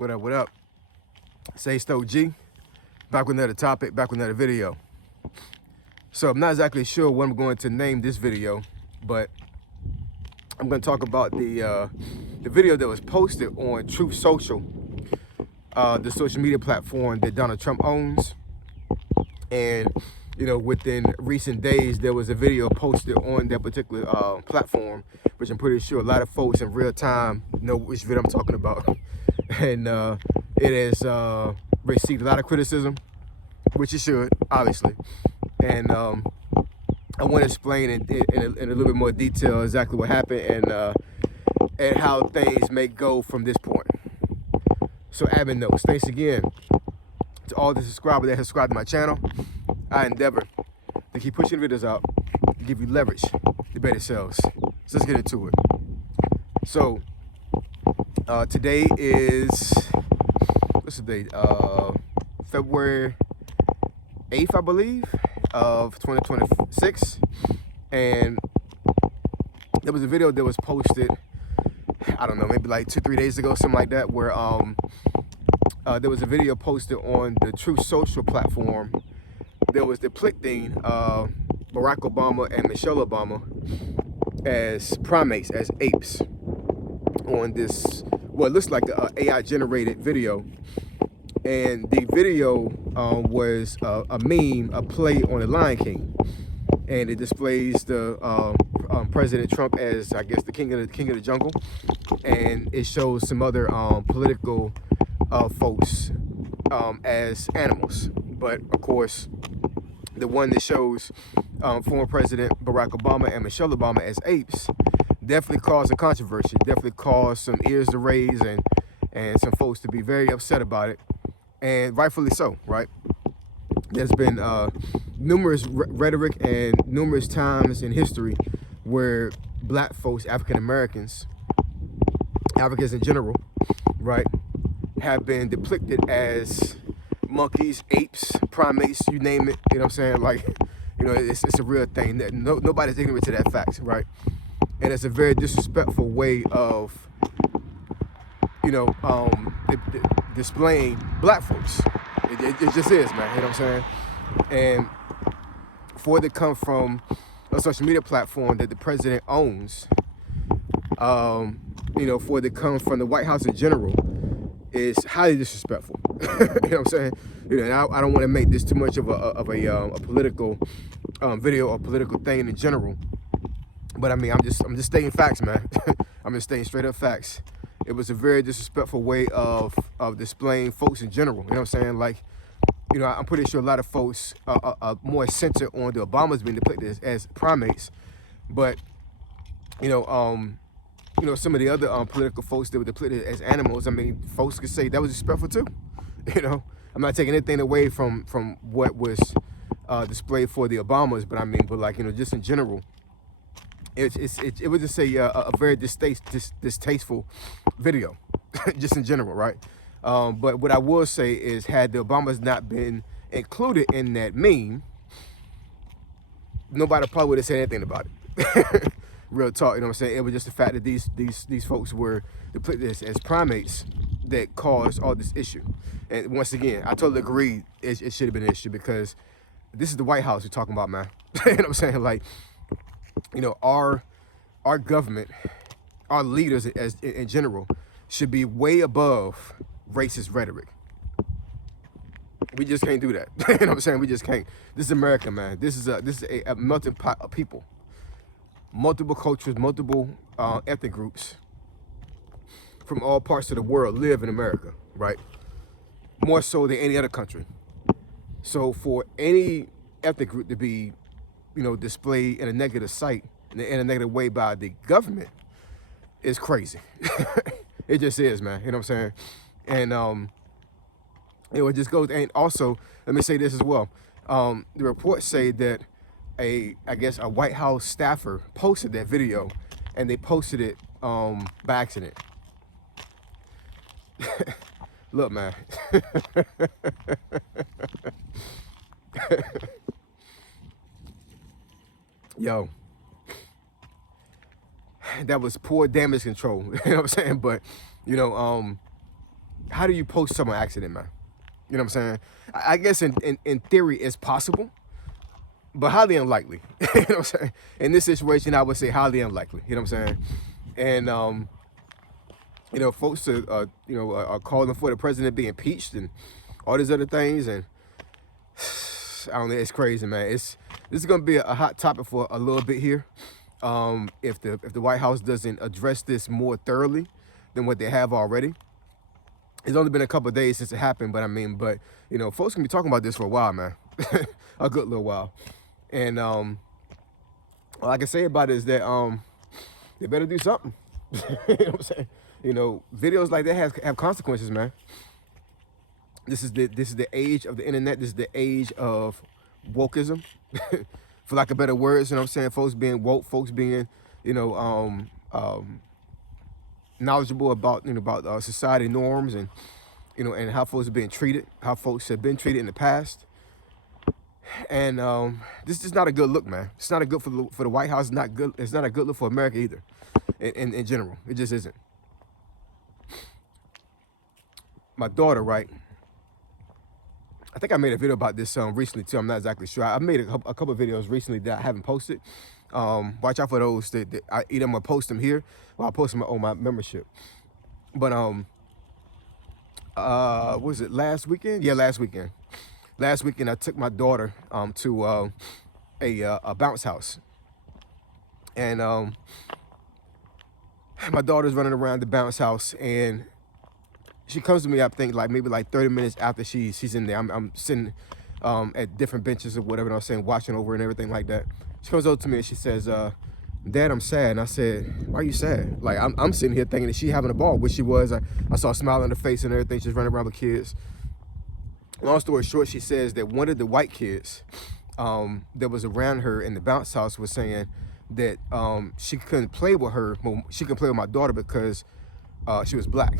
What up, what up? Say Stoke G, back with another topic, back with another video. So I'm not exactly sure what I'm going to name this video, but I'm going to talk about the video that was posted on Truth Social, the social media platform that Donald Trump owns. And you know, within recent days, there was a video posted on that particular platform, which I'm pretty sure a lot of folks in real time know which video I'm talking about. And it has received a lot of criticism, which it should, obviously. And I want to explain in a little bit more detail exactly what happened and how things may go from this point. So admin notes, thanks again to all the subscribers that have subscribed to my channel. I endeavor to keep pushing videos out to give you leverage to better sales. So let's get into it. So today is, what's the date? February 8th, I believe, of 2026. And there was a video that was posted, I don't know, maybe like 2-3 days ago, something like that, where there was a video posted on the Truth Social platform that was depicting Barack Obama and Michelle Obama as primates, as apes, on this, what looks like an AI generated video. And the video was a meme, a play on the Lion King, and it displays the President Trump as, I guess, the king of the jungle, and it shows some other political folks as animals. But of course, the one that shows former President Barack Obama and Michelle Obama as apes definitely caused a controversy, definitely caused some ears to raise and some folks to be very upset about it, and rightfully so, right? There's been numerous rhetoric and numerous times in history where black folks, African Americans, Africans in general, right, have been depicted as monkeys, apes, primates, you name it. You know what I'm saying? Like, you know, it's a real thing. Nobody's ignorant to that fact, right? And it's a very disrespectful way of, you know, displaying black folks. It just is, man. You know what I'm saying? And for it to come from a social media platform that the president owns, you know, for it to come from the White House in general, is highly disrespectful. You know what I'm saying? You know, and I don't want to make this too much of a political video or political thing in general. But I mean, I'm just stating facts, man. I'm just stating straight up facts. It was a very disrespectful way of displaying folks in general. You know what I'm saying? Like, you know, I'm pretty sure a lot of folks are more centered on the Obamas being depicted as primates, but you know, some of the other political folks that were depicted as animals, I mean, folks could say that was disrespectful too. You know, I'm not taking anything away from what was displayed for the Obamas, but I mean, but like, you know, just in general, it was just a very distasteful video, just in general, right? But what I will say is, had the Obamas not been included in that meme, nobody probably would have said anything about it. Real talk, you know what I'm saying? It was just the fact that these folks were depicted as primates that caused all this issue. And once again, I totally agree it should have been an issue, because this is the White House we're talking about, man. You know what I'm saying? Like, you know, our government, our leaders in general, should be way above racist rhetoric. We just can't do that. You know what I'm saying? We just can't. This is America, man. This is a melting pot of people. Multiple cultures, multiple ethnic groups from all parts of the world live in America, right? More so than any other country. So for any ethnic group to be, you know, displayed in a negative sight, in a negative way by the government, is crazy. It just is, man. You know what I'm saying? And it just goes. And also, let me say this as well. The reports say that I guess a White House staffer posted that video, and they posted it by accident. Look, man. Yo, that was poor damage control. You know what I'm saying? But, you know, how do you post someone accident, man? You know what I'm saying? I guess in theory it's possible, but highly unlikely. You know what I'm saying? In this situation, I would say highly unlikely. You know what I'm saying? And you know, folks are calling for the president to be impeached and all these other things, and I don't know, it's crazy, man. This is gonna be a hot topic for a little bit here. If the White House doesn't address this more thoroughly than what they have already. It's only been a couple of days since it happened, but you know, folks can be talking about this for a while, man. A good little while. And all I can say about it is that they better do something. You know what I'm saying? You know, videos like that have consequences, man. This is the age of the internet. This is the age of wokeism, for lack of better words. You know what I'm saying? Folks being woke, folks being, you know, knowledgeable about society norms, and you know, and how folks are being treated, how folks have been treated in the past. And this is not a good look, man. It's not a good for the White House. It's not good. It's not a good look for America either. In general, it just isn't. My daughter, right? I think I made a video about this recently too. I'm not exactly sure. I made a couple of videos recently that I haven't posted. Watch out for those. That I either I'm gonna post them here or I'll post them on my membership. But what was it, last weekend? Yeah, last weekend. Last weekend I took my daughter to a bounce house, and my daughter's running around the bounce house, and she comes to me, I think, maybe 30 minutes after she's in there. I'm sitting at different benches or whatever, and I'm saying, watching over and everything like that. She comes over to me and she says, Dad, I'm sad. And I said, why are you sad? Like, I'm sitting here thinking that she having a ball, which she was. I saw a smile on her face and everything. She's running around with kids. Long story short, she says that one of the white kids that was around her in the bounce house was saying that she couldn't play with her. Well, she couldn't play with my daughter because she was black.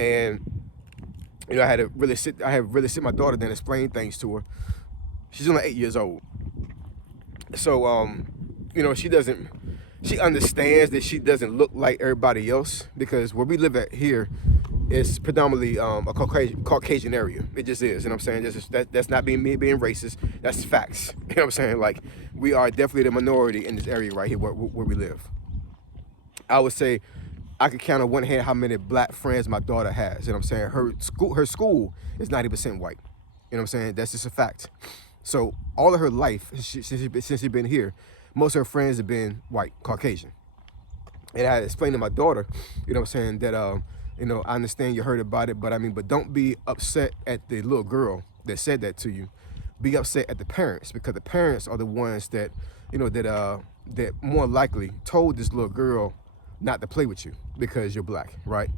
And you know, I had really sit my daughter down and explain things to her. She's only 8 years old. So you know, she understands that she doesn't look like everybody else, because where we live at here is predominantly a Caucasian area. It just is, you know what I'm saying? That's not me being racist. That's facts. You know what I'm saying? Like, we are definitely the minority in this area right here where we live. I would say I could count on one hand how many black friends my daughter has. You know what I'm saying? Her school is 90% white. You know what I'm saying? That's just a fact. So all of her life, since she's been here, most of her friends have been white, Caucasian. And I explained to my daughter, you know what I'm saying, that you know, I understand you heard about it, but but don't be upset at the little girl that said that to you. Be upset at the parents, because the parents are the ones that, you know, that more likely told this little girl not to play with you because you're black, right?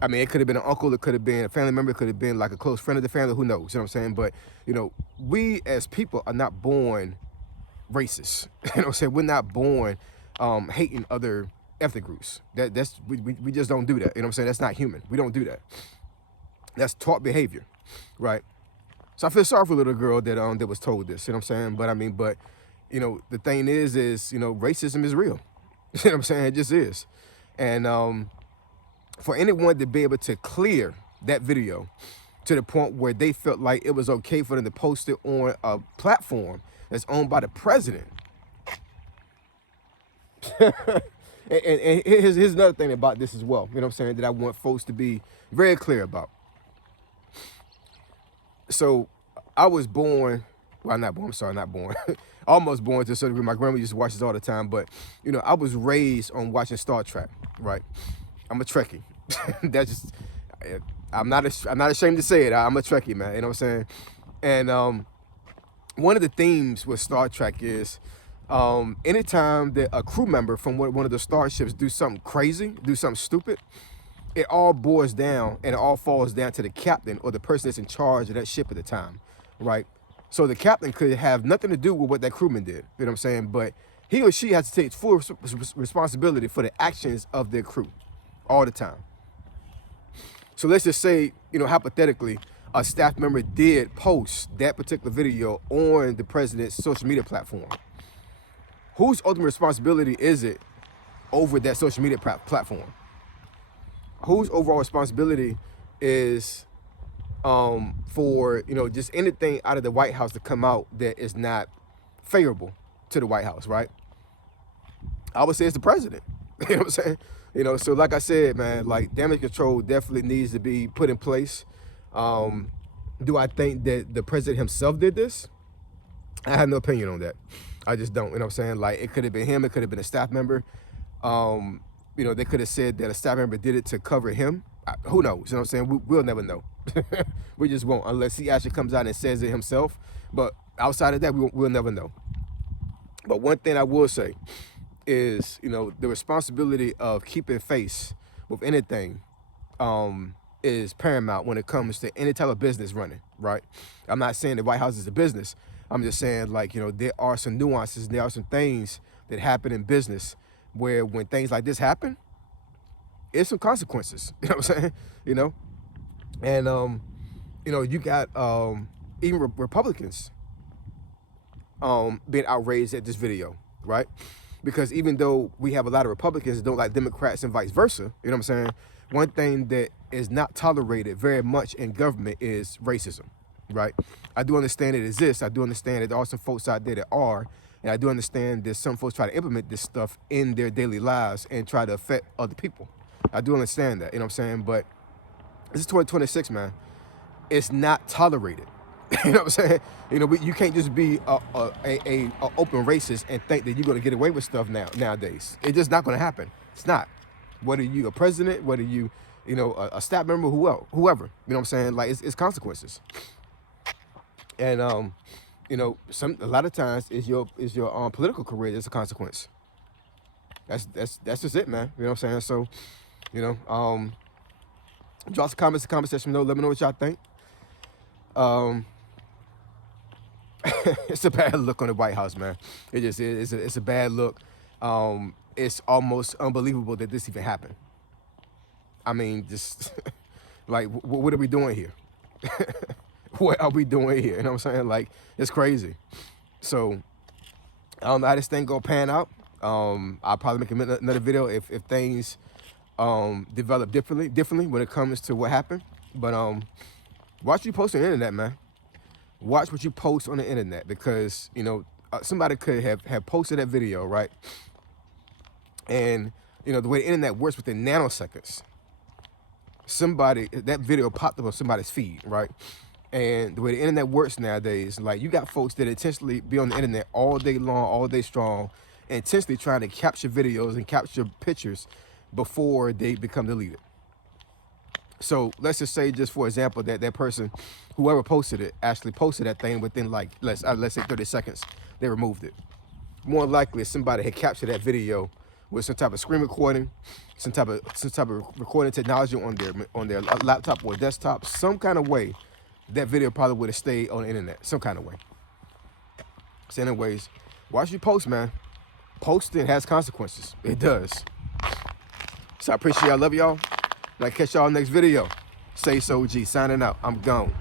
I mean, it could have been an uncle, it could have been a family member, it could have been like a close friend of the family, who knows, you know what I'm saying? But, you know, we as people are not born racist. You know what I'm saying? We're not born hating other ethnic groups. We just don't do that. You know what I'm saying? That's not human. We don't do that. That's taught behavior, right? So I feel sorry for a little girl that was told this, you know what I'm saying? But you know, the thing is, you know, racism is real. You know what I'm saying? It just is. And for anyone to be able to clear that video to the point where they felt like it was okay for them to post it on a platform that's owned by the president. and here's another thing about this as well, you know what I'm saying, that I want folks to be very clear about. So I was born, well, not born, almost born to a certain degree. My grandma used to watch this all the time, but you know, I was raised on watching Star Trek, right? I'm a Trekkie. That's just, I'm not ashamed to say it. I'm a Trekkie, man. You know what I'm saying? And one of the themes with Star Trek is anytime that a crew member from one of the starships do something crazy, do something stupid, it all boils down and it all falls down to the captain or the person that's in charge of that ship at the time, right? So the captain could have nothing to do with what that crewman did, you know what I'm saying? But he or she has to take full responsibility for the actions of their crew all the time. So let's just say, you know, hypothetically, a staff member did post that particular video on the president's social media platform. Whose ultimate responsibility is it over that social media platform? Whose overall responsibility is for, you know, just anything out of the White House to come out that is not favorable to the White House, right? I would say it's the president. You know what I'm saying? You know, so like I said, man, like damage control definitely needs to be put in place. Do I think that the president himself did this? I have no opinion on that. I just don't. You know what I'm saying? Like, it could have been him. It could have been a staff member. You know, they could have said that a staff member did it to cover him. Who knows? You know what I'm saying? We'll never know. We just won't, unless he actually comes out and says it himself. But outside of that, we'll never know. But one thing I will say is, you know, the responsibility of keeping face with anything is paramount when it comes to any type of business running, right? I'm not saying the White House is a business. I'm just saying, like, you know, there are some nuances, there are some things that happen in business where when things like this happen, it's some consequences. You know what I'm saying? You know? And, you know, you got even Republicans being outraged at this video, right? Because even though we have a lot of Republicans that don't like Democrats and vice versa, you know what I'm saying? One thing that is not tolerated very much in government is racism, right? I do understand it exists. I do understand that there are some folks out there that are, and I do understand that some folks try to implement this stuff in their daily lives and try to affect other people. I do understand that, you know what I'm saying? But this is 2026, man. It's not tolerated. You know what I'm saying? You know, you can't just be a open racist and think that you're going to get away with stuff nowadays. It's just not going to happen. It's not. Whether you a president, whether you know, a staff member, whoever, you know what I'm saying? Like, it's consequences. And you know, a lot of times is your political career is a consequence. That's just it, man. You know what I'm saying? So, you know, drop some comments in the comment section below. Let me know what y'all think. It's a bad look on the White House, man. It just is. It's a bad look. It's almost unbelievable that this even happened. I mean, just like, what are we doing here? What are we doing here? You know what I'm saying? Like, it's crazy. So I don't know how this thing gonna pan out. I'll probably make another video if things develop differently when it comes to what happened. But watch what you post on the internet, man. Watch what you post on the internet, because, you know, somebody could have posted that video, right? And, you know, the way the internet works within nanoseconds, that video popped up on somebody's feed, right? And the way the internet works nowadays, like, you got folks that intentionally be on the internet all day long, all day strong, intentionally trying to capture videos and capture pictures before they become deleted. So let's just say, just for example, that person, whoever posted it, actually posted that thing within, like, let's say 30 seconds, they removed it. More likely, somebody had captured that video with some type of screen recording, some type of recording technology on their laptop or desktop, some kind of way. That video probably would have stayed on the internet, some kind of way. So anyways, watch you post, man. Posting has consequences. It does. So I appreciate y'all. Love y'all. And I'll catch y'all next video. Say so G. Signing out. I'm gone.